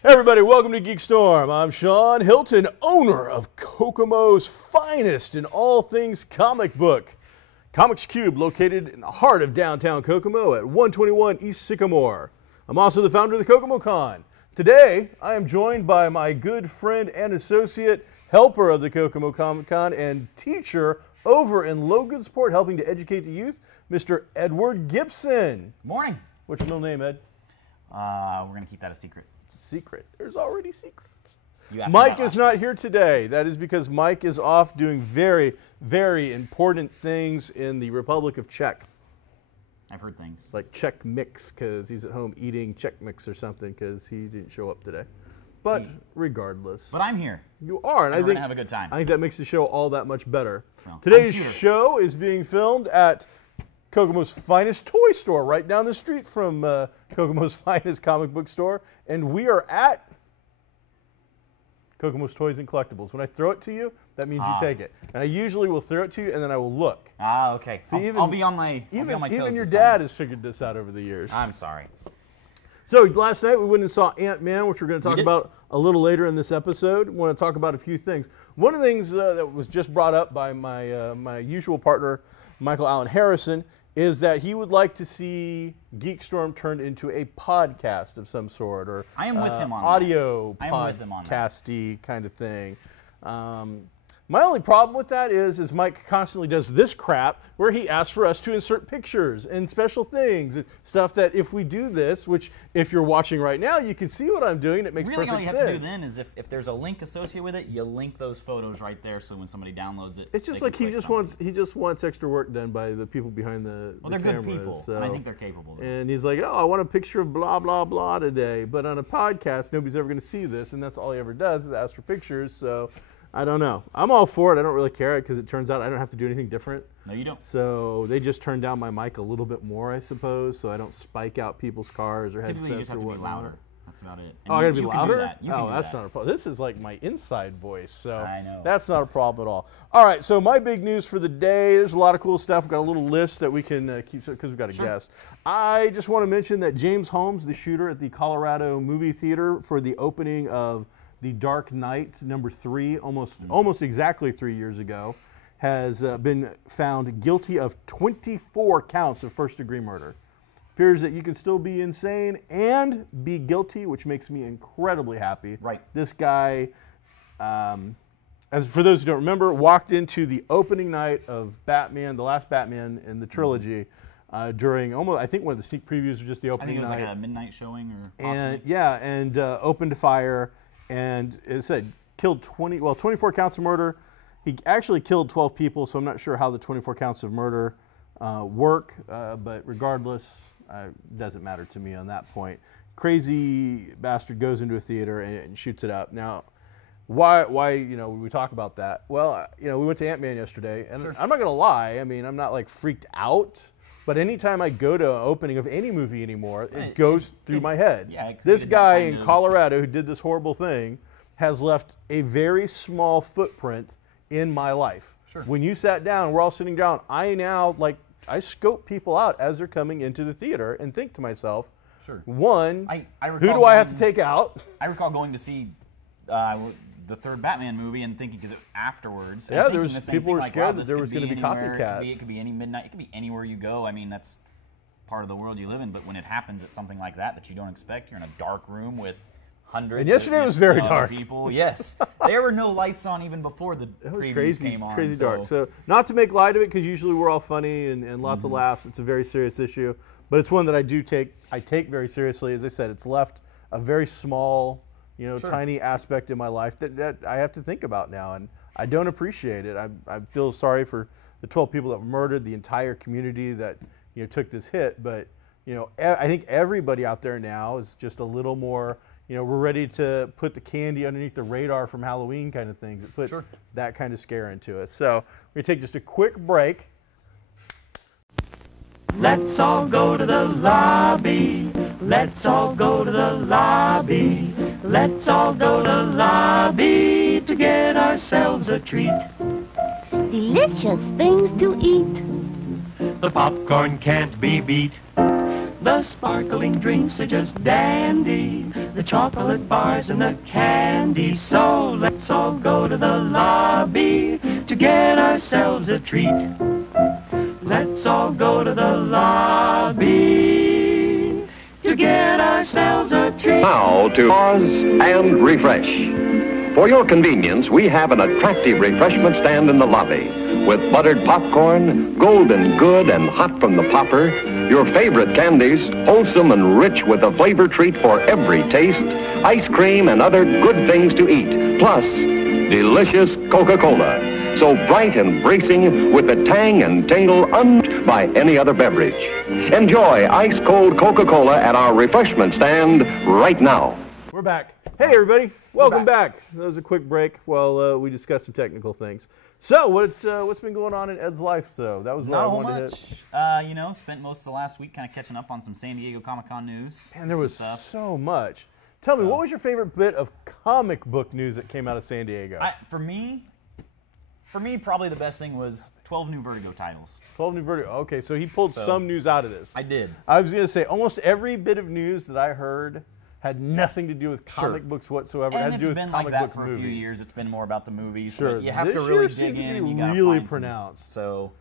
Hey everybody, welcome to GeekStorm. I'm Sean Hilton, owner of Kokomo's finest in all things comic book. Comics Cube, located in the heart of downtown Kokomo at 121 East Sycamore. I'm also the founder of the Kokomo Con. Today, I am joined by my good friend and associate, helper of the Kokomo Comic Con, and teacher over in Logansport, helping to educate the youth, Mr. Edward Gibson. Morning. What's your middle name, Ed? We're going to keep that a secret. Secret. There's already secrets. Mike is not here today. That is because Mike is off doing very, very important things in the Republic of Czech. I've heard things. Like Czech Mix, because he's at home eating Czech Mix or something because he didn't show up today. But regardless. But I'm here. You are. And I we're think, going to have a good time. I think that makes the show all that much better. Well, Today's show is being filmed at Kokomo's finest toy store, right down the street from Kokomo's finest comic book store. And we are at Kokomo's Toys and Collectibles. When I throw it to you, that means you take it. And I usually will throw it to you, and then I will look. Ah, okay. See, I'll be on my toes. Even your dad has figured this out over the years. I'm sorry. So last night we went and saw Ant-Man, which we're going to talk about a little later in this episode. We want to talk about a few things. One of the things that was just brought up by my, my usual partner, Michael Allen Harrison, is that he would like to see GeekStorm turned into a podcast of some sort, or I am with him on audio podcasty kind of thing. My only problem with that is Mike constantly does this crap where he asks for us to insert pictures and special things and stuff that if we do this, which if you're watching right now, you can see what I'm doing. It makes perfect sense. Really, all you have to do then is if there's a link associated with it, you link those photos right there, so when somebody downloads it, it's just like he just wants extra work done by the people behind the they're cameras. Good people, so. and I think they're capable of it. And he's like, oh, I want a picture of blah blah blah today, but on a podcast, nobody's ever going to see this, and that's all he ever does is ask for pictures. So. I don't know. I'm all for it. I don't really care because it turns out I don't have to do anything different. No, you don't. So they just turned down my mic a little bit more, I suppose, so I don't spike out people's cars or headsets or whatnot. Typically, you just have to be louder. That's about it. And I got to be louder? Oh, that's not a problem. This is like my inside voice, so I know. That's not a problem at all. All right, so my big news for the day, there's a lot of cool stuff. We've got a little list that we can keep because we've got a guest. I just want to mention that James Holmes, the shooter at the Colorado Movie Theater for the opening of The Dark Knight #3, almost exactly 3 years ago, has been found guilty of 24 counts of first-degree murder. Appears that you can still be insane and be guilty, which makes me incredibly happy. Right. This guy, as for those who don't remember, walked into the opening night of Batman, the last Batman in the trilogy, during I think one of the sneak previews was just the opening night. I think it was like a midnight showing or possibly. And opened fire. And it said killed 24 counts of murder. He actually killed 12 people, so I'm not sure how the 24 counts of murder work. But regardless, it doesn't matter to me on that point. Crazy bastard goes into a theater and shoots it up. Now, why would we talk about that? Well, we went to Ant-Man yesterday, and I'm not going to lie. I mean, I'm not like freaked out. But anytime I go to an opening of any movie anymore, it goes through my head. Yeah, this guy in Colorado who did this horrible thing has left a very small footprint in my life. Sure. When you sat down, we're all sitting down, I scope people out as they're coming into the theater and think to myself, one, who do I have to take out? I recall going to see the third Batman movie and thinking, because afterwards, yeah, there was people were scared that there was going to be copycats. It could be any midnight. It could be anywhere you go. I mean, that's part of the world you live in. But when it happens at something like that you don't expect, you're in a dark room with hundreds. And yesterday was very dark. People, yes, there were no lights on even before the previews came on. Crazy dark. So not to make light of it, because usually we're all funny and lots of laughs. It's a very serious issue, but it's one that I take very seriously. As I said, it's left a very small, tiny aspect in my life that I have to think about now, and I don't appreciate it. I feel sorry for the 12 people that were murdered, the entire community that took this hit, but I think everybody out there now is just a little more we're ready to put the candy underneath the radar from Halloween kind of things. It put Sure. that kind of scare into it. So we're going to take just a quick break. Let's all go to the lobby. Let's all go to the lobby. Let's all go to the lobby to get ourselves a treat. Delicious things to eat. The popcorn can't be beat. The sparkling drinks are just dandy. The chocolate bars and the candy. So let's all go to the lobby to get ourselves a treat. Let's all go to the lobby to get ourselves a treat. Now to pause and refresh. For your convenience, we have an attractive refreshment stand in the lobby with buttered popcorn, golden good and hot from the popper, your favorite candies, wholesome and rich with a flavor treat for every taste, ice cream and other good things to eat, plus delicious Coca-Cola. So bright and bracing with the tang and tingle unmatched by any other beverage. Enjoy ice-cold Coca-Cola at our refreshment stand right now. We're back. Hey, everybody. Welcome back. That was a quick break while we discussed some technical things. So, what's been going on in Ed's life, though? That was what I Not a whole wanted much. to hit. Spent most of the last week kind of catching up on some San Diego Comic-Con news. Man, there was stuff. so much. Tell me, what was your favorite bit of comic book news that came out of San Diego? For me, probably the best thing was 12 new Vertigo titles. 12 new Vertigo. Okay, so he pulled some news out of this. I did. I was going to say, almost every bit of news that I heard had nothing to do with comic books whatsoever. It And had to do it's with been comic like that book for movies. a few years. It's been more about the movies. Sure. But you have This to year really seemed dig to in be and you got to really find pronounced. So,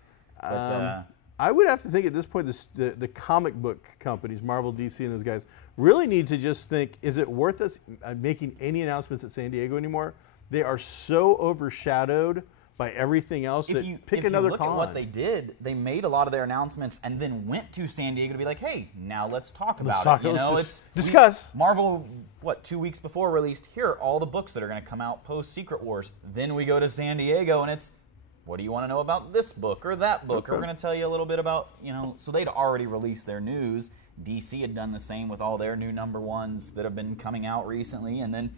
but, I would have to think at this point the comic book companies, Marvel, DC, and those guys, really need to just think, is it worth us making any announcements at San Diego anymore? They are so overshadowed by everything else that pick another look con. at what they did, they made a lot of their announcements and then went to San Diego to be like, hey, now let's talk about it. Let's discuss. Marvel, 2 weeks before released, here are all the books that are going to come out post Secret Wars. Then we go to San Diego and it's, what do you want to know about this book or that book? Or we're going to tell you a little bit about, so they'd already released their news. DC had done the same with all their new #1s that have been coming out recently, and then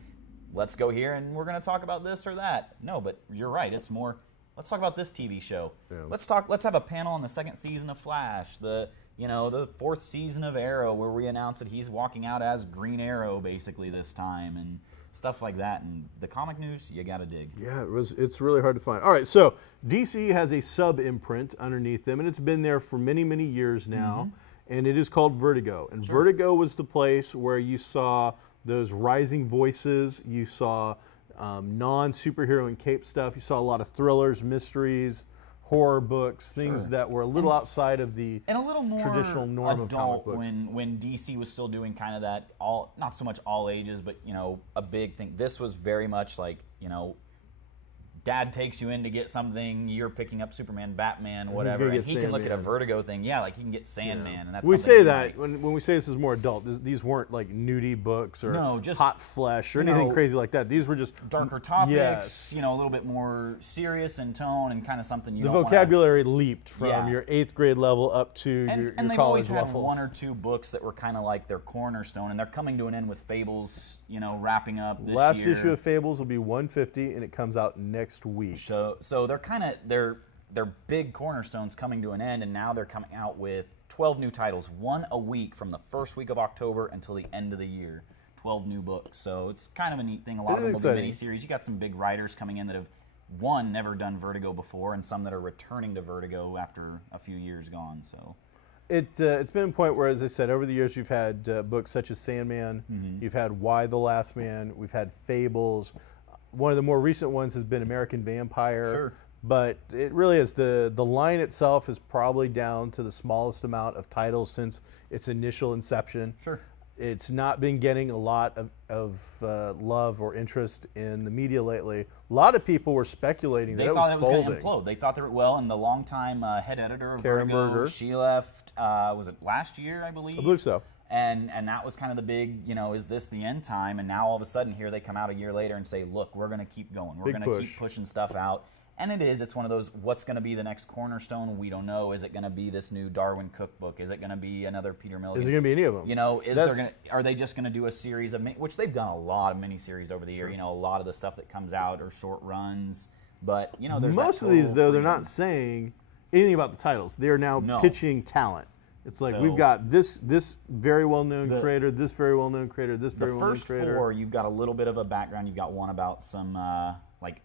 let's go here and we're going to talk about this or that. No, but you're right. It's more, let's talk about this TV show. Yeah. Let's have a panel on the 2nd season of Flash, the 4th season of Arrow, where we announce that he's walking out as Green Arrow basically this time, and stuff like that. And the comic news, you got to dig. Yeah, it's really hard to find. All right, so DC has a sub-imprint underneath them, and it's been there for many, many years now, and it is called Vertigo. And Vertigo was the place where you saw those rising voices, you saw non-superhero and cape stuff, you saw a lot of thrillers, mysteries, horror books, things that were a little outside of the and a little more traditional norm of comic books. when DC was still doing kind of that not so much all ages, but a big thing. This was very much like Dad takes you in to get something, you're picking up Superman, Batman, whatever, and he can look at a Vertigo thing. Yeah, like he can get Sandman, and that's we something say he that like. when we say this is more adult. These weren't like nudie books or just hot flesh or anything crazy like that. These were just darker topics, a little bit more serious in tone, and kind of something you the don't vocabulary leaped from your 8th grade level up to your and they've college always had levels. 1 or 2 books that were kind of like their cornerstone, and they're coming to an end with Fables, wrapping up this Last year. issue of Fables will be 150, and it comes out next week. So they're kind of their big cornerstones coming to an end, and now they're coming out with 12 new titles, 1 a week from the first week of October until the end of the year. 12 new books, so it's kind of a neat thing. A lot of them will be miniseries. You got some big writers coming in that have never done Vertigo before, and some that are returning to Vertigo after a few years gone. So it's been a point where, as I said, over the years you've had books such as Sandman, you've had Why the Last Man, we've had Fables. One of the more recent ones has been American Vampire. Sure. But it really is, the line itself is probably down to the smallest amount of titles since its initial inception. Sure. It's not been getting a lot of love or interest in the media lately. A lot of people were speculating that it was folding. They thought it was going to implode. They thought they were, and the longtime head editor of Karen Vertigo, Berger. she left, was it last year, I believe? I believe so. And that was kind of the big, is this the end time? And now all of a sudden here they come out a year later and say, look, we're going to keep going. We're going to keep pushing stuff out. And it's one of those, what's going to be the next cornerstone? We don't know. Is it going to be this new Darwin cookbook? Is it going to be another Peter Milligan? Is it going to be any of them? You know, are they just going to do a series of, which they've done a lot of miniseries over the year, you know, a lot of the stuff that comes out are short runs. But, you know, there's most of these, though, they're not saying anything about the titles. They are now pitching talent. It's like, we've got this very well-known creator, this very well-known creator, this very well-known creator. The first 4, you've got a little bit of a background. You've got one about some, like,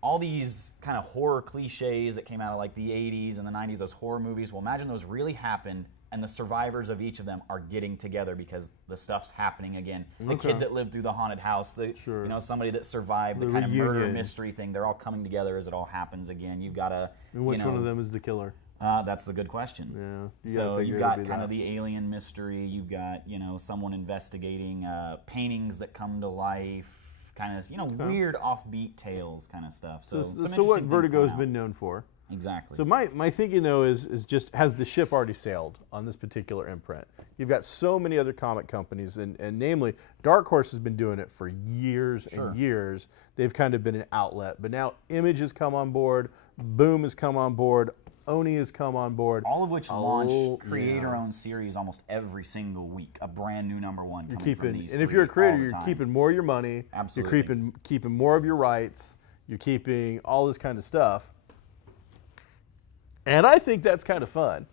all these kind of horror cliches that came out of, like, the 80s and the 90s, those horror movies. Well, imagine those really happened, and the survivors of each of them are getting together because the stuff's happening again. The kid that lived through the haunted house, you know, somebody that survived the kind of murder mystery thing, they're all coming together as it all happens again. You've got to, and which one of them is the killer? That's the good question. Yeah. So you've got kind of the alien mystery. You've got, you know, someone investigating paintings that come to life, kind of, you know, weird offbeat tales kind of stuff. So what Vertigo's been known for. Exactly. So my thinking, though, is just, has the ship already sailed on this particular imprint? You've got so many other comic companies, and namely, Dark Horse has been doing it for years and years. They've kind of been an outlet. But now Image has come on board, Boom has come on board, Oni has come on board. All of which launch creator-owned series almost every single week. A brand new #1 coming from these. And if you're a creator, you're keeping more of your money. Absolutely. You're keeping more of your rights. You're keeping all this kind of stuff. And I think that's kind of fun.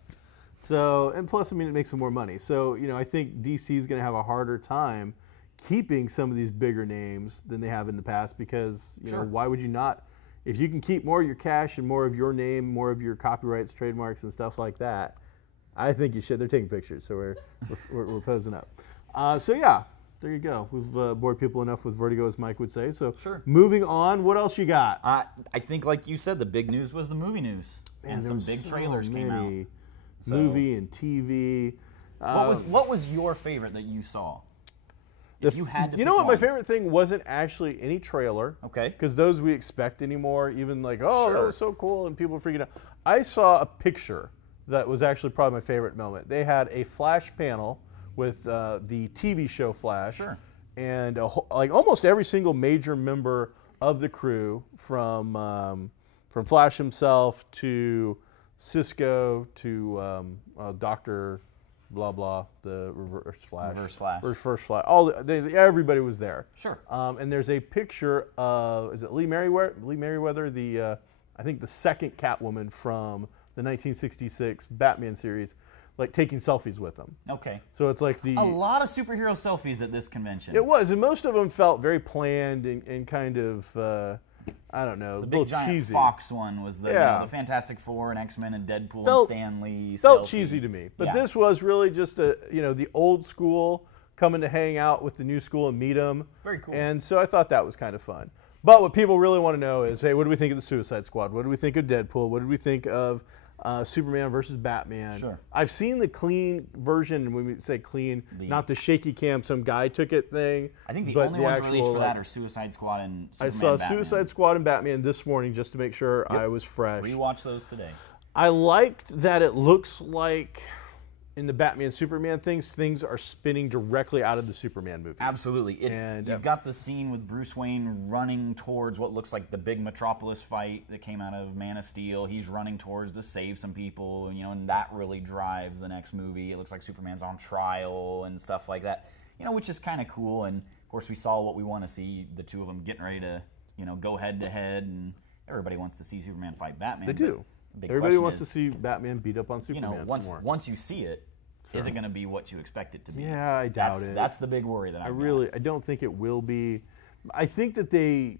So, and plus, I mean, it makes them more money. So, you know, I think DC is going to have a harder time keeping some of these bigger names than they have in the past because, you know, why would you not? If you can keep more of your cash and more of your name, more of your copyrights, trademarks, and stuff like that, I think you should. They're taking pictures, so we're posing up. So yeah, there you go. We've bored people enough with Vertigo, as Mike would say. So moving on, what else you got? I think, like you said, the big news was the movie news, and some big trailers came out. Movie and TV. What was your favorite that you saw? If you had to, you know what? My favorite thing wasn't actually any trailer. Okay. Because those we expect anymore. Even like, oh, that was so cool, and people are freaking out. I saw a picture that was actually probably my favorite moment. They had a Flash panel with the TV show Flash. Sure. And like almost every single major member of the crew, from Flash himself to Cisco to Dr. blah blah, the Reverse Flash. Reverse Flash. Everybody was there. Sure. And there's a picture of, is it Lee Merriweather, the I think the second Catwoman from the 1966 Batman series, like taking selfies with them. Okay. So it's like a lot of superhero selfies at this convention. It was, and most of them felt very planned and kind of. I don't know. The big giant cheesy. Fox one was the, the Fantastic Four and X-Men and Deadpool and Stan Lee. Felt cheesy to me, but this was really just the old school coming to hang out with the new school and meet them. Very cool. And so I thought that was kind of fun. But what people really want to know is, hey, what do we think of the Suicide Squad? What do we think of Deadpool? What did we think of Superman versus Batman? Sure. I've seen the clean version, and when we say clean, not the shaky cam, some guy took it thing. I think the only ones released for that are Suicide Squad and Superman. I saw Batman. Suicide Squad and Batman this morning just to make sure I was fresh. Rewatch those today. I liked that it looks like in the Batman Superman things are spinning directly out of the Superman movie. Absolutely. You've got the scene with Bruce Wayne running towards what looks like the big Metropolis fight that came out of Man of Steel. He's running towards to save some people, and that really drives the next movie. It looks like Superman's on trial and stuff like that, which is kind of cool. And of course, we saw what we want to see, the two of them getting ready to, go head to head, and everybody wants to see Superman fight Batman. They do. Everybody wants to see Batman beat up on Superman. Once you see it, is it going to be what you expect it to be? Yeah, I doubt it. That's the big worry that I don't think it will be. I think that they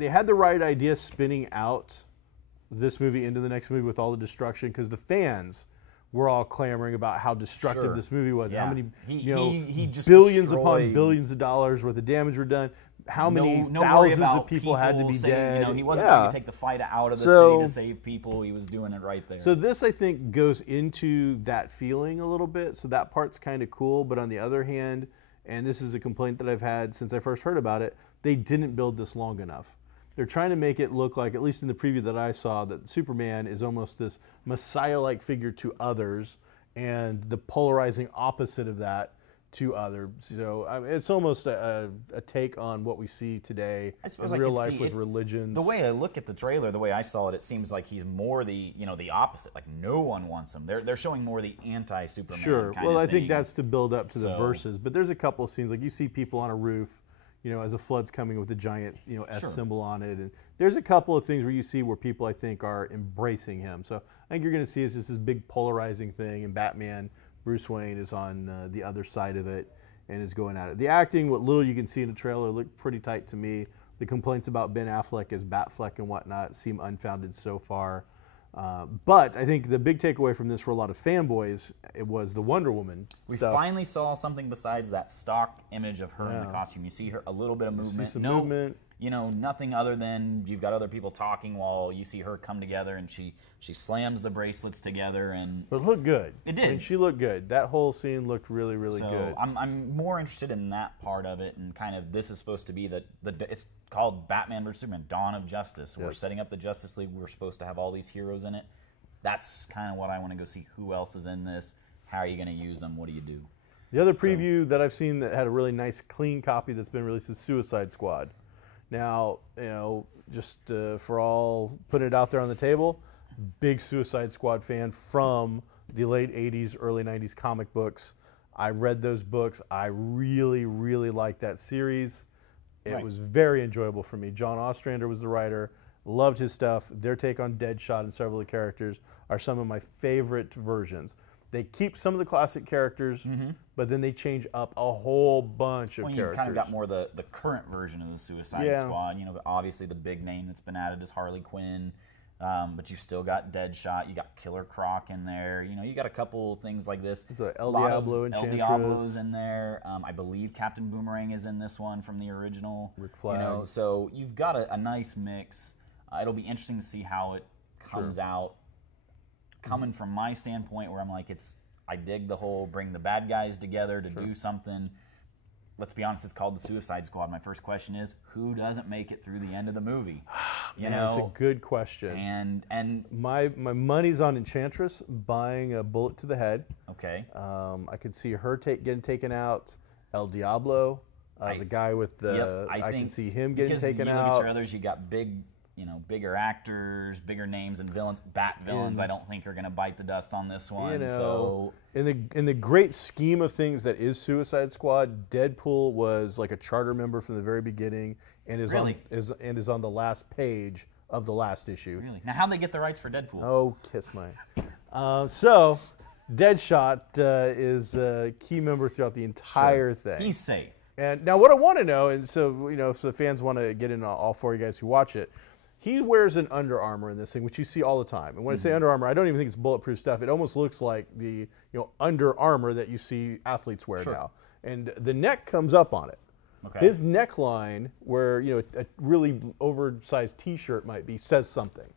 had the right idea spinning out this movie into the next movie with all the destruction, because the fans were all clamoring about how destructive this movie was. Yeah. How many he just billions destroyed. upon billions of dollars worth of damage were done. How many no thousands of people had to be dead. He wasn't trying to take the fight out of the city to save people. He was doing it right there. So this, I think, goes into that feeling a little bit. So that part's kind of cool. But on the other hand, and this is a complaint that I've had since I first heard about it, they didn't build this long enough. They're trying to make it look like, at least in the preview that I saw, that Superman is almost this Messiah-like figure to others, and the polarizing opposite of that to others. So it's almost a take on what we see today I suppose in I real could life see with it. religions. The way I look at the trailer, the way I saw it, it seems like he's more the the opposite. Like no one wants him. They're showing more the anti-Superman. Sure. Kind Well, of I think thing. that's to build up to the So- verses. But there's a couple of scenes like you see people on a roof, as a flood's coming with a giant S Sure. symbol on it, and there's a couple of things where you see where people I think are embracing him. So I think you're going to see it's just this big polarizing thing, and Batman, Bruce Wayne is on the other side of it and is going at it. The acting, what little you can see in the trailer, looked pretty tight to me. The complaints about Ben Affleck as Batfleck and whatnot seem unfounded so far. But I think the big takeaway from this for a lot of fanboys, it was the Wonder Woman We stuff. finally saw something besides that stock image of her in the costume. You see her a little bit of movement. some movement. Nothing other than you've got other people talking while you see her come together and she slams the bracelets together and But it looked good. It did. I mean, she looked good. That whole scene looked really, really so good. I'm more interested in that part of it, and kind of this is supposed to be the it's called Batman vs Superman: Dawn of Justice. We're Yes. setting up the Justice League. We're supposed to have all these heroes in it. That's kind of what I want to go see. Who else is in this? How are you going to use them? What do you do? The other preview that I've seen that had a really nice, clean copy that's been released is Suicide Squad. Now, just for all putting it out there on the table, big Suicide Squad fan from the late 80s, early 90s comic books. I read those books. I really, really liked that series. It Right. was very enjoyable for me. John Ostrander was the writer. Loved his stuff. Their take on Deadshot and several of the characters are some of my favorite versions. They keep some of the classic characters, but then they change up a whole bunch of Well, you characters. kind of got more the current version of the Suicide Yeah. Squad. Obviously the big name that's been added is Harley Quinn, but you've still got Deadshot. You got Killer Croc in there. You got a couple things like this. The El A lot Diablo of El Enchantress. Diablo's in there. I believe Captain Boomerang is in this one from the original. Rick Flag. So you've got a nice mix. It'll be interesting to see how it comes out. Coming from my standpoint, where I'm like, I dig the whole bring the bad guys together to do something. Let's be honest, it's called the Suicide Squad. My first question is, who doesn't make it through the end of the movie? That's a good question. And My money's on Enchantress buying a bullet to the head. okay, I could see her getting taken out. El Diablo, the guy with the. yep, I think can see him getting because taken you look out. at your others, you got bigger actors, bigger names, and villains. Bat villains, I don't think are going to bite the dust on this one. So in the great scheme of things that is Suicide Squad, Deadpool was like a charter member from the very beginning, and is Really? on the last page of the last issue. really, now how'd they get the rights for Deadpool? Oh, kiss my. So, Deadshot is a key member throughout the entire thing. He's safe. And now what I want to know, and so so the fans want to get in, all four of you guys who watch it, he wears an Under Armour in this thing, which you see all the time. And when I say Under Armour, I don't even think it's bulletproof stuff. It almost looks like the Under Armour that you see athletes wear now. And the neck comes up on it. Okay. His neckline, where a really oversized T-shirt might be, says something.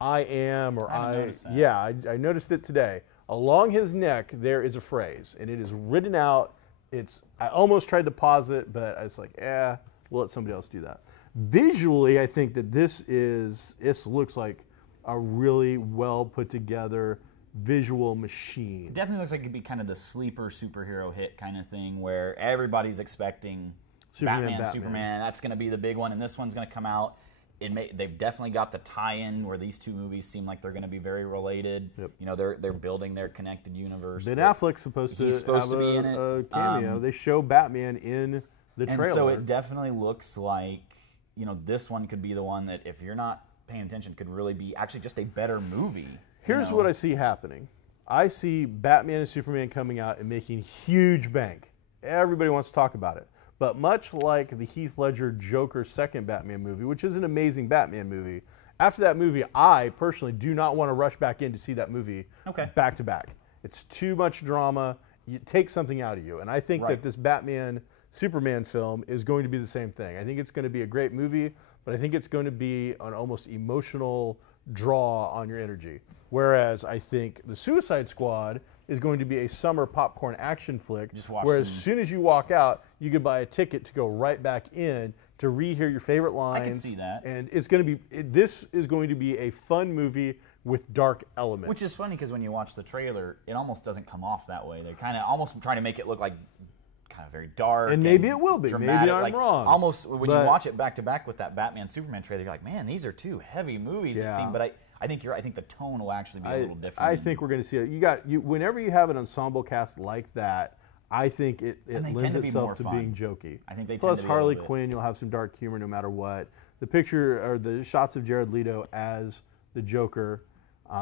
I am, or I haven't noticed that. yeah, I noticed it today. Along his neck, there is a phrase, and it is written out. I almost tried to pause it, but I was like, we'll let somebody else do that. Visually, I think that this looks like a really well put together visual machine. Definitely looks like it could be kind of the sleeper superhero hit kind of thing where everybody's expecting Batman. Superman. That's going to be the big one, and this one's going to come out. They've definitely got the tie-in where these two movies seem like they're going to be very related. Yep. They're building their connected universe. Ben Affleck's supposed to have be in a it. cameo. They show Batman in the trailer. And so it definitely looks like this one could be the one that if you're not paying attention could really be actually just a better movie. Here's what I see happening. I see Batman and Superman coming out and making huge bank. Everybody wants to talk about it. But much like the Heath Ledger Joker second Batman movie, which is an amazing Batman movie, after that movie, I personally do not want to rush back in to see that movie back to back. It's too much drama. It takes something out of you. And I think that this Batman Superman film is going to be the same thing. I think it's going to be a great movie, but I think it's going to be an almost emotional draw on your energy. Whereas I think the Suicide Squad is going to be a summer popcorn action flick, where as soon as you walk out, you could buy a ticket to go right back in to rehear your favorite lines. I can see that. And it's going to be this is going to be a fun movie with dark elements. Which is funny because when you watch the trailer, it almost doesn't come off that way. They're kind of almost trying to make it look like kind of very dark. And maybe it will be. Dramatic. Maybe I'm like, wrong. Almost when you watch it back to back with that Batman Superman trailer, you're like, man, these are two heavy movies. It seems. But I think you're right. I think the tone will actually be a little different. I think we're going to see it. Whenever you have an ensemble cast like that, I think it lends itself to being jokey. I think they Plus tend to be Harley Quinn, you'll have some dark humor no matter what. The picture or the shots of Jared Leto as the Joker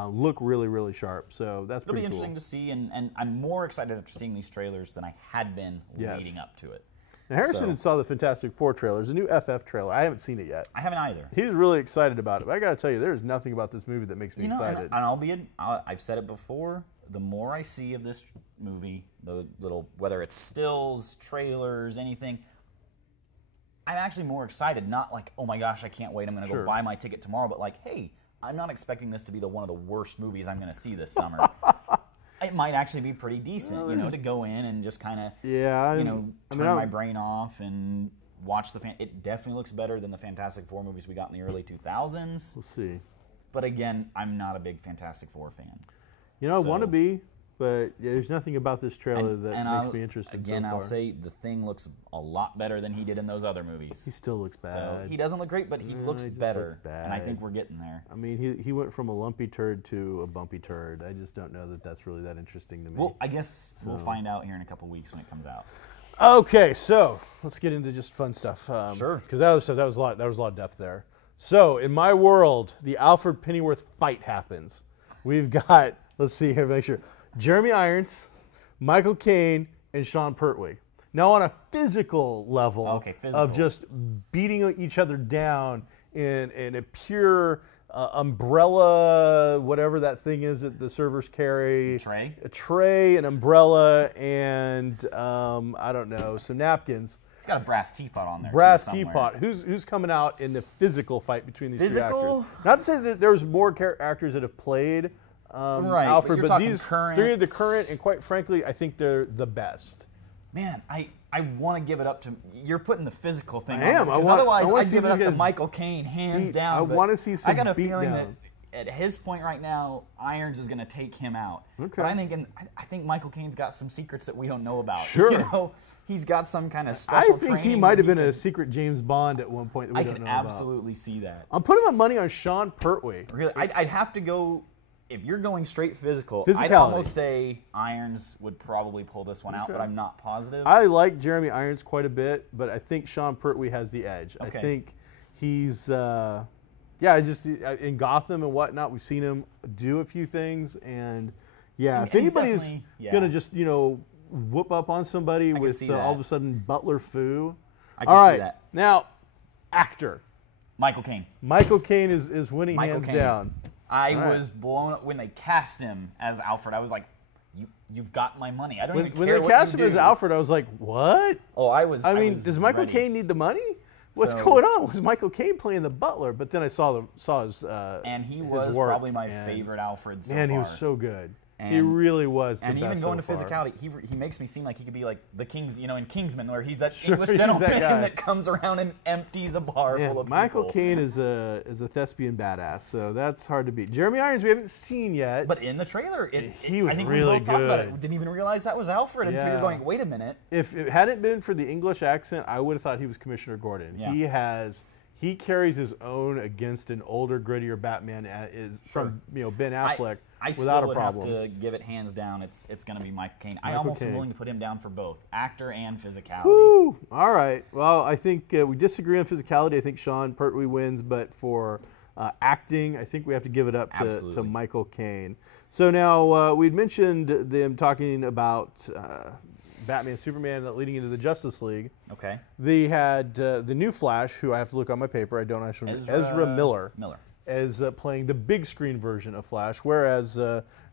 look really, really sharp. So that's It'll pretty be interesting to see, and I'm more excited after seeing these trailers than I had been leading up to it. Now, Harrison saw the Fantastic Four trailers, a new FF trailer. I haven't seen it yet. I haven't either. He's really excited about it. But I got to tell you, there's nothing about this movie that makes me excited. And I've said it before, the more I see of this movie, the little, whether it's stills, trailers, anything, I'm actually more excited. Not like, oh my gosh, I can't wait, I'm going to go buy my ticket tomorrow, but like, hey, I'm not expecting this to be one of the worst movies I'm going to see this summer. It might actually be pretty decent, to go in and just kind of, turn my brain off and watch it definitely looks better than the Fantastic Four movies we got in the early 2000s. We'll see. But again, I'm not a big Fantastic Four fan. I want to be, but there's nothing about this trailer that makes me interested Again, so far. I'll say The Thing looks a lot better than he did in those other movies. He still looks bad. So he doesn't look great, but he looks better. And I think we're getting there. I mean, he went from a lumpy turd to a bumpy turd. I just don't know that that's really that interesting to me. Well, I guess we'll find out here in a couple weeks when it comes out. Okay, so let's get into just fun stuff. Sure. Because that was a lot of depth there. So in my world, the Alfred Pennyworth fight happens. We've got, let's see here, make sure, Jeremy Irons, Michael Caine, and Sean Pertwee. Now on a physical level of just beating each other down in a pure umbrella, whatever that thing is that the servers carry. A tray, an umbrella, and I don't know, some napkins. It's got a brass teapot on there. Brass teapot. Who's coming out in the physical fight between these two actors? Not to say that there's more actors that have played Alfred, but these three are the current, and quite frankly, I think they're the best. Man, I want to give it up to you're putting the physical thing. I am. Otherwise, I'd give it up to Michael Caine hands down. I want to see some. I got a feeling that at his point right now, Irons is going to take him out. Okay. But I think Michael Caine's got some secrets that we don't know about. Sure. He's got some kind of special. I think he might have been a secret James Bond at one point that we don't know about. I can absolutely see that. I'm putting my money on Sean Pertwee. Really, I'd have to go. If you're going straight physical, Physicality. I'd almost say Irons would probably pull this one out, but I'm not positive. I like Jeremy Irons quite a bit, but I think Sean Pertwee has the edge. Okay. I think he's, just in Gotham and whatnot, we've seen him do a few things, and if anybody's going to just, whoop up on somebody with all of a sudden Butler Foo. I can see that. Now, actor. Michael Caine. Michael Caine is winning hands down. I was blown up when they cast him as Alfred. I was like, "You've got my money." I don't even care what you do. When they cast him as Alfred, I was like, "What?" Oh, I mean, does Michael Caine need the money? What's going on? Was Michael Caine playing the butler? But then I saw his and he was probably my favorite Alfred so far. Man, he was so good. He really was the best. And even going so to far. physicality, he makes me seem like he could be like the King's, in Kingsman, where he's that English gentleman that comes around and empties a bar full of people. Michael Caine is a thespian badass, so that's hard to beat. Jeremy Irons we haven't seen yet. But in the trailer, he was I think really we both talked about it. We didn't even realize that was Alfred until you're going, wait a minute. If it hadn't been for the English accent, I would have thought he was Commissioner Gordon. Yeah. He carries his own against an older, grittier Batman from Ben Affleck without a problem. I still would have to give it hands down. It's going to be Michael Caine. I almost am willing to put him down for both actor and physicality. Woo! All right. Well, I think we disagree on physicality. I think Sean Pertwee wins, but for acting, I think we have to give it up to Michael Caine. So now we'd mentioned them talking about Batman, Superman, leading into the Justice League. Okay. They had the new Flash, who I have to look on my paper. I don't actually remember. Ezra Miller. As playing the big screen version of Flash, whereas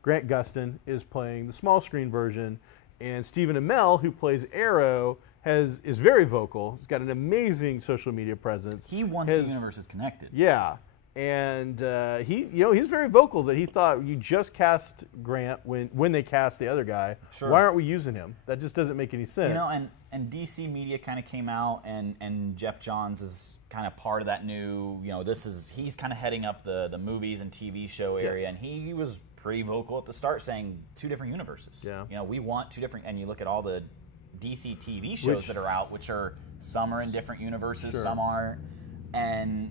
Grant Gustin is playing the small screen version, and Stephen Amell, who plays Arrow, is very vocal. He's got an amazing social media presence. He wants the universes connected. Yeah. And he's very vocal that he thought you just cast Grant when they cast the other guy. Sure. Why aren't we using him? That just doesn't make any sense. And DC Media kind of came out, and Jeff Johns is kind of part of that new. He's kind of heading up the movies and TV show area, and he was pretty vocal at the start, saying 2 different universes. Yeah. We want 2 different, and you look at all the DC TV shows that are out, which are some are in different universes, some aren't, and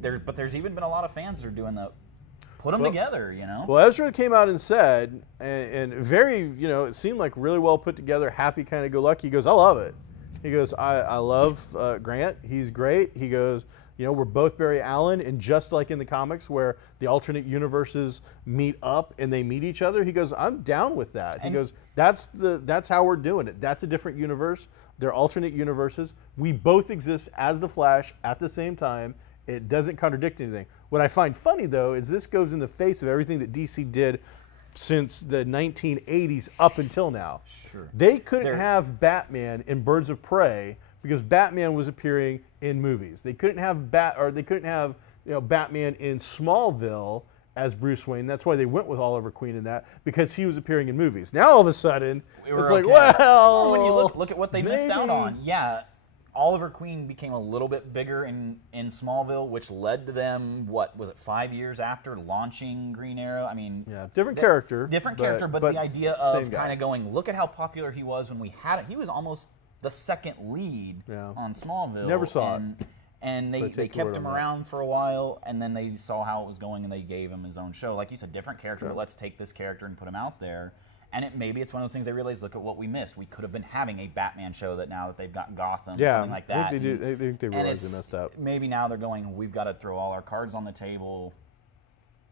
there's even been a lot of fans that are doing the put them together, you know. Well, Ezra came out and said, and very, you know, it seemed like really well put together, happy, kind of go lucky. He goes, I love it. He goes, I love Grant. He's great. He goes, you know, we're both Barry Allen, and just like in the comics where the alternate universes meet up and they meet each other, he goes, I'm down with that. He goes, that's how we're doing it. That's a different universe. They're alternate universes. We both exist as the Flash at the same time. It doesn't contradict anything. What I find funny, though, is this goes in the face of everything that DC did since the 1980s up until now. Sure. They couldn't have Batman in Birds of Prey because Batman was appearing in movies. They couldn't have Batman in Smallville as Bruce Wayne. That's why they went with Oliver Queen in that, because he was appearing in movies. Now all of a sudden, it's like, well, when you look at what they missed out on, Oliver Queen became a little bit bigger in Smallville, which led to them, what was it, 5 years after launching Green Arrow? I mean, different character, but the idea of kind of going, look at how popular he was when we had it. He was almost the second lead on Smallville. Never saw it. And they kept him around for a while, and then they saw how it was going, and they gave him his own show. Like you said, different character, but let's take this character and put him out there. And maybe it's one of those things they realize, look at what we missed. We could have been having a Batman show that now that they've got Gotham, something like that. They realize they messed up. Maybe now they're going, we've got to throw all our cards on the table,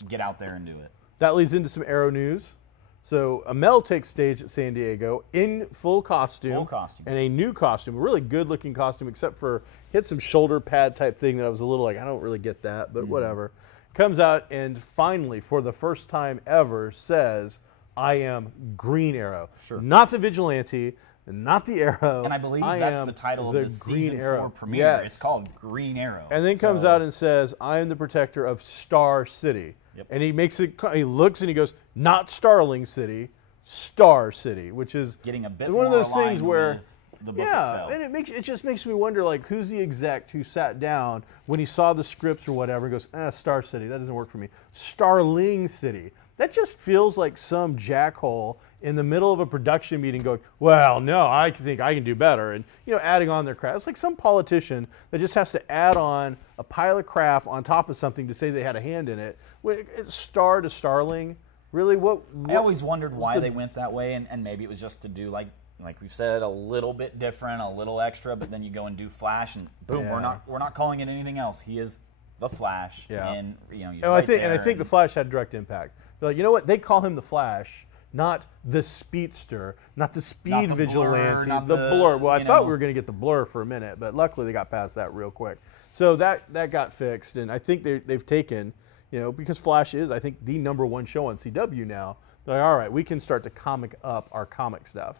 get out there and do it. That leads into some Arrow news. So Amel takes stage at San Diego in full costume. And a new costume, a really good-looking costume, except for hit some shoulder pad type thing that I was a little like, I don't really get that, but whatever. Comes out and finally, for the first time ever, says, I am Green Arrow. Sure. Not the Vigilante, not the Arrow. And I believe that's the title of the season 4 premiere. Yes. It's called Green Arrow. And then comes out and says, I am the protector of Star City. Yep. And he makes it, he looks and he goes, not Starling City, Star City, which is getting a bit one more of those things where, the book itself. And it just makes me wonder, like, who's the exec who sat down when he saw the scripts or whatever and goes, Star City, that doesn't work for me. Starling City. That just feels like some jackhole in the middle of a production meeting going, well, no, I think I can do better. And, you know, adding on their crap. It's like some politician that just has to add on a pile of crap on top of something to say they had a hand in it. It's Star to Starling. Really? What I always wondered why they went that way, and maybe it was just to do, like we've said, a little bit different, a little extra, but then you go and do Flash, and boom, we're not calling it anything else. He is the Flash. And, you know, he's I think the Flash had direct impact. They're like, you know what? They call him the Flash, not the Speedster, not the Speed Vigilante, the Blur. Well, I thought we were going to get the Blur for a minute, but luckily they got past that real quick. So that got fixed, and I think they've taken, you know, because Flash is, I think, the #1 show on CW now. They're like, all right, we can start to comic up our comic stuff.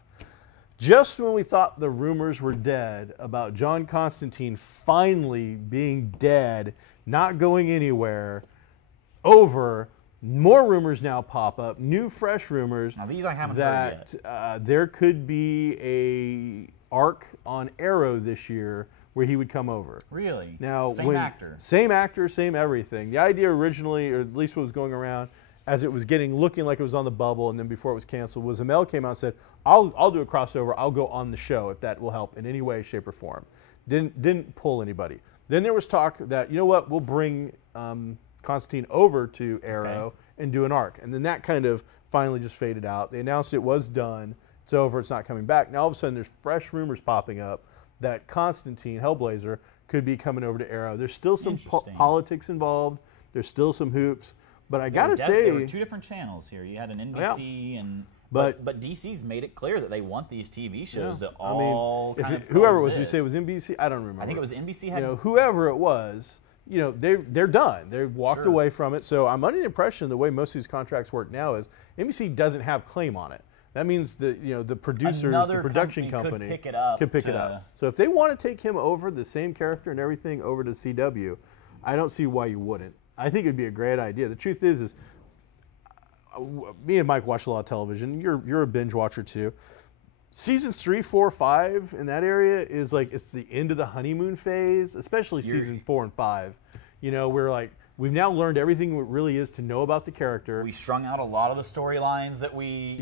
Just when we thought the rumors were dead about John Constantine finally being dead, not going anywhere, more rumors now pop up, new fresh rumors. Now these I haven't heard yet. There could be a arc on Arrow this year where he would come over. Really? Now, same actor, same everything. The idea originally, or at least what was going around, as it was looking like it was on the bubble, and then before it was canceled, was Amel came out and said, "I'll do a crossover. I'll go on the show if that will help in any way, shape, or form." Didn't pull anybody. Then there was talk that, you know what, we'll bring Constantine over to Arrow and do an arc, and then that kind of finally just faded out. They announced it was done. It's over. It's not coming back. Now all of a sudden, there's fresh rumors popping up that Constantine, Hellblazer, could be coming over to Arrow. There's still some politics involved. There's still some hoops. But I got to say, there were two different channels here. You had an NBC and but DC's made it clear that they want these TV shows to all kind of whoever it was, you say it was NBC? I don't remember. I think it was NBC. You know, whoever it was, you know, they're done. They've walked away from it. So I'm under the impression the way most of these contracts work now is NBC doesn't have claim on it. That means that, you know, the producers, the production company could pick it up. So if they want to take him over, the same character and everything, over to CW, I don't see why you wouldn't. I think it'd be a great idea. The truth is me and Mike watch a lot of television. You're a binge watcher too. Seasons 3, 4, 5 in that area is like, it's the end of the honeymoon phase, especially season 4 and 5. You know, we're like, We've now learned everything it really is to know about the character. We strung out a lot of the storylines that we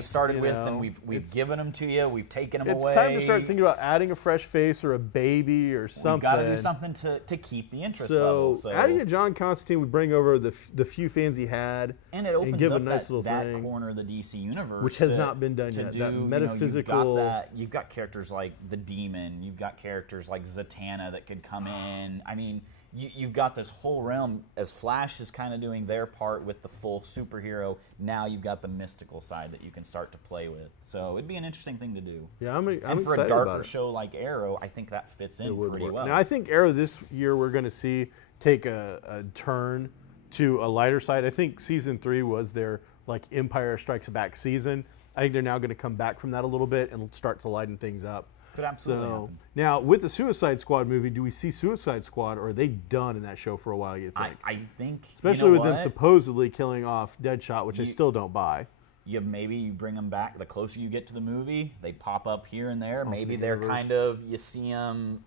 started with, and we've given them to you. We've taken them away. It's time to start thinking about adding a fresh face or a baby or something. We've got to do something to keep the interest level. So adding a John Constantine would bring over the few fans he had, and it opens give up a nice little that thing, corner of the DC universe, which has not been done yet. That metaphysical. You've got characters like the Demon. You've got characters like Zatanna that could come in. I mean, you've got this whole realm. As Flash is kind of doing their part with the full superhero, now you've got the mystical side that you can start to play with. So it'd be an interesting thing to do. Yeah, I'm and for excited a darker about it. show like Arrow, I think that fits in pretty well. Now, I think Arrow this year we're going to see take a turn to a lighter side. I think season 3 was their like Empire Strikes Back season. I think they're now going to come back from that a little bit and start to lighten things up. Could absolutely happen. Now, with the Suicide Squad movie, do we see Suicide Squad, or are they done in that show for a while, you think? I think, especially with them supposedly killing off Deadshot, which I still don't buy. Maybe you bring them back. The closer you get to the movie, they pop up here and there. Maybe they're kind of, you see them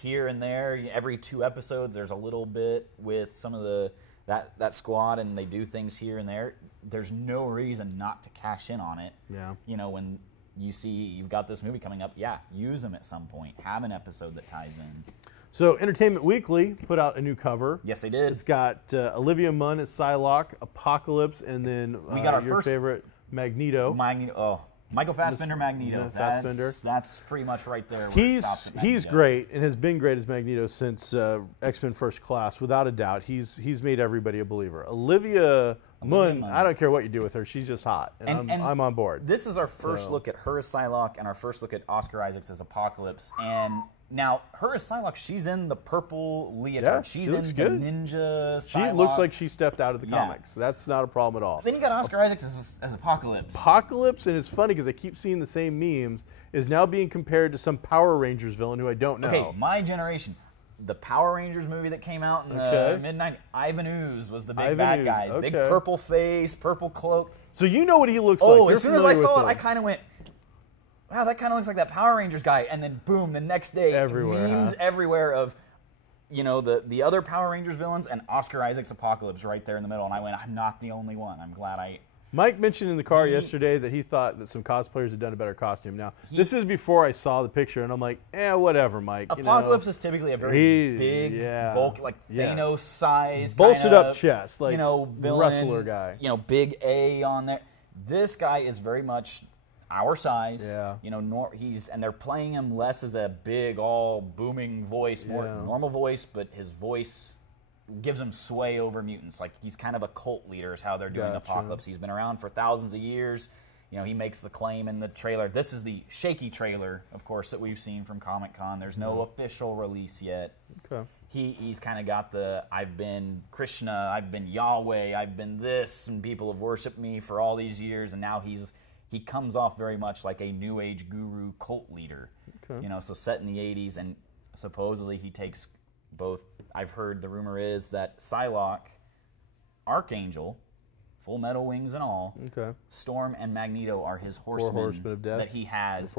here and there. Every 2 episodes, there's a little bit with some of that squad, and they do things here and there. There's no reason not to cash in on it. Yeah. When you see you've got this movie coming up, use them at some point. Have an episode that ties in. So Entertainment Weekly put out a new cover. Yes, they did. It's got Olivia Munn as Psylocke, Apocalypse, and then we got our your favorite Magneto. Michael Fassbender, Magneto. That's pretty much right there. He's great and has been great as Magneto since X-Men First Class, without a doubt. He's made everybody a believer. Olivia Munn, I don't care what you do with her. She's just hot, and I'm on board. This is our first look at her as Psylocke and our first look at Oscar Isaacs as Apocalypse. And now, her as Psylocke, she's in the purple leotard. Yeah, she's in the ninja Psylocke. She looks like she stepped out of the comics. That's not a problem at all. Then you got Oscar Isaacs as Apocalypse. Apocalypse, and it's funny because I keep seeing the same memes, is now being compared to some Power Rangers villain who I don't know. Okay, my generation. The Power Rangers movie that came out in the mid-90s, Ivan Ooze was the big bad guy. Big purple face, purple cloak. So you know what he looks like. Oh, as soon as I saw it, I kind of went, wow, that kind of looks like that Power Rangers guy. And then boom, the next day, memes everywhere of, the other Power Rangers villains and Oscar Isaac's Apocalypse right there in the middle. And I went, I'm not the only one. I'm glad Mike mentioned in the car yesterday that he thought that some cosplayers had done a better costume. Now, this is before I saw the picture, and I'm like, whatever, Mike. Apocalypse is typically a very big, bulky, like Thanos size, bolstered up chest, like villain, wrestler guy. Big A on there. This guy is very much our size. Yeah. And they're playing him less as a big, all booming voice, more normal voice, but his voice gives him sway over mutants. Like, he's kind of a cult leader is how they're doing Apocalypse. He's been around for thousands of years. He makes the claim in the trailer. This is the shaky trailer, of course, that we've seen from Comic-Con. There's no official release yet. Okay. He's kind of got the, I've been Krishna, I've been Yahweh, I've been this, and people have worshipped me for all these years, and now he comes off very much like a New Age guru cult leader. Okay. So set in the 80s, and supposedly he takes both. I've heard the rumor is that Psylocke, Archangel, Full Metal Wings and all, Storm and Magneto are his horsemen of death that he has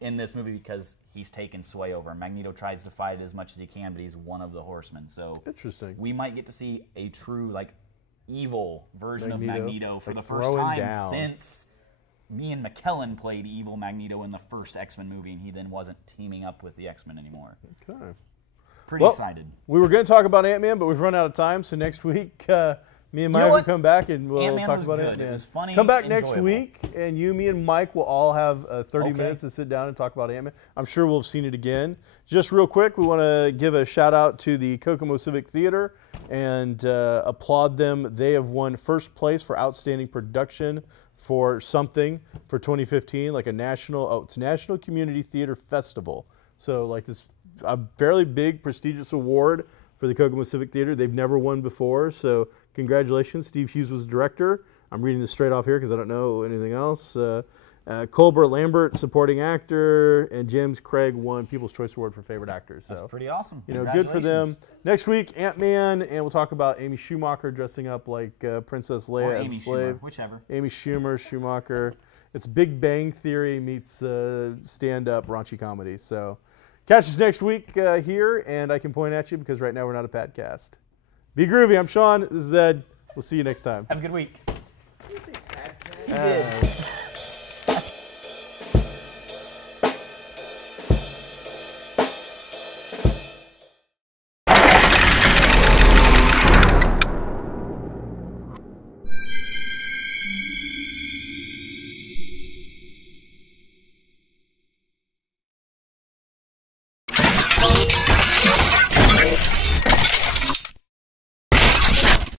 in this movie because he's taken sway over him. Magneto tries to fight it as much as he can, but he's one of the horsemen. So interesting. We might get to see a true evil version of Magneto for the first time since Ian McKellen played evil Magneto in the first X-Men movie, and he then wasn't teaming up with the X-Men anymore. Okay. Pretty excited. We were going to talk about Ant-Man, but we've run out of time, so next week me and Mike will come back and we'll talk about Ant-Man. It was funny. Come back next week, and me and Mike will all have 30 minutes to sit down and talk about Ant-Man. I'm sure we'll have seen it again. Just real quick, we want to give a shout-out to the Kokomo Civic Theater and applaud them. They have won first place for Outstanding Production for something for 2015, like it's National Community Theater Festival. So a fairly big, prestigious award for the Kokomo Civic Theater. They've never won before, so congratulations. Steve Hughes was the director. I'm reading this straight off here because I don't know anything else. Colbert Lambert, supporting actor, and James Craig won People's Choice Award for favorite actors. So, that's pretty awesome. Good for them. Next week, Ant-Man, and we'll talk about Amy Schumacher dressing up like Princess Leia as a slave. Schumer, whichever. Amy Schumacher. It's Big Bang Theory meets stand-up raunchy comedy. So catch us next week here, and I can point at you because right now we're not a podcast. Be groovy. I'm Sean. This is Ed. We'll see you next time. Have a good week. Did you say podcast? He did.